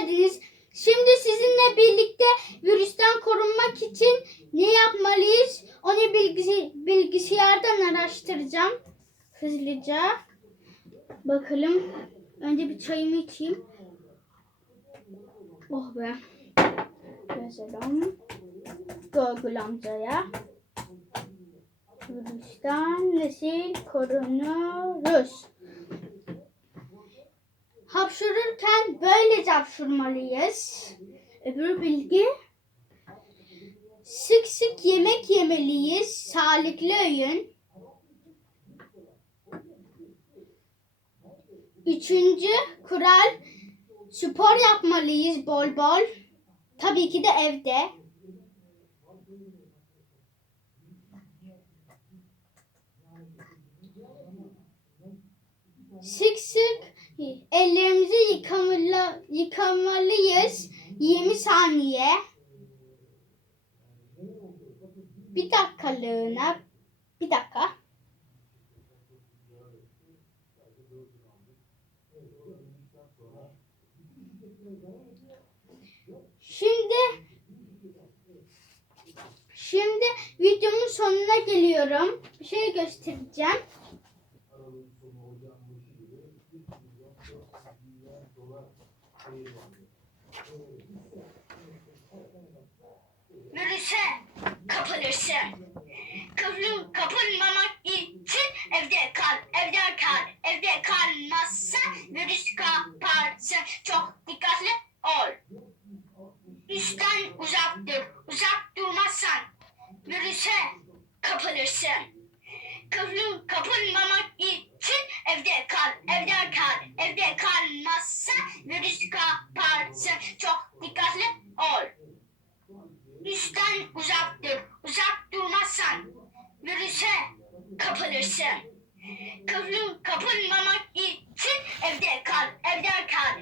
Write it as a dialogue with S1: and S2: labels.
S1: geldiniz. Şimdi sizinle birlikte virüsten korunmak için ne yapmalıyız? Onu bilgisi, bilgisayardan araştıracağım. Hızlıca. Bakalım. Önce bir çayımı içeyim. Oh be. Yazalım. Google amcaya. Virüsten nasıl korunuruz? Hapşururken böylece hapşurmalıyız. Öbür bilgi. Sık sık yemek yemeliyiz. Sağlıklı öğün. Üçüncü kural. Spor yapmalıyız bol bol. Tabii ki de evde. Sık sık ellerimizi yıkamalı, yıkamalıyız. 20 saniye. Bir dakikalığına. Bir dakika. Şimdi Şimdi videomun sonuna geliyorum. Bir şey göstereceğim.
S2: Virüse kapılırsın. Kapı, kapılmamak için evde kal, evde kal, evde kalmazsa kalırsa. Kapın, kapanmamak için evde kal, evde kal.